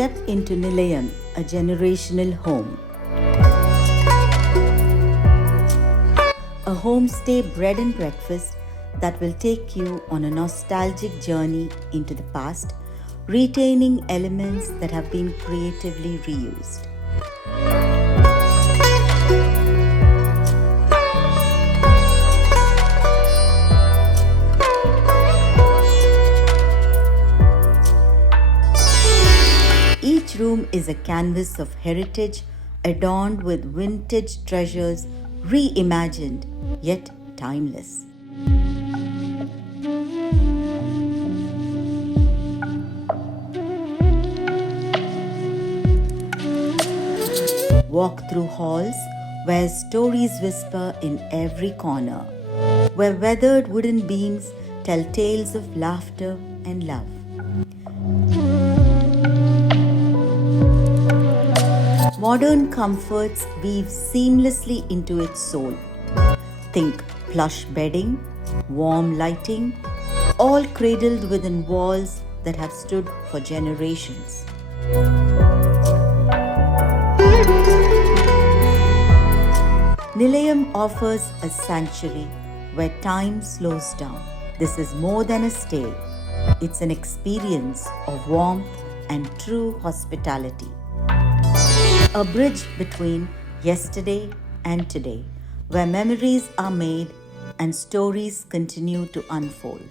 Step into Nilayam, a generational home. A homestay bread and breakfast that will take you on a nostalgic journey into the past, retaining elements that have been creatively reused. Each room is a canvas of heritage adorned with vintage treasures, reimagined yet timeless. Walk through halls where stories whisper in every corner, where weathered wooden beams tell tales of laughter and love. Modern comforts weave seamlessly into its soul. Think plush bedding, warm lighting, all cradled within walls that have stood for generations. Nilayam offers a sanctuary where time slows down. This is more than a stay. It's an experience of warmth and true hospitality. A bridge between yesterday and today, where memories are made and stories continue to unfold.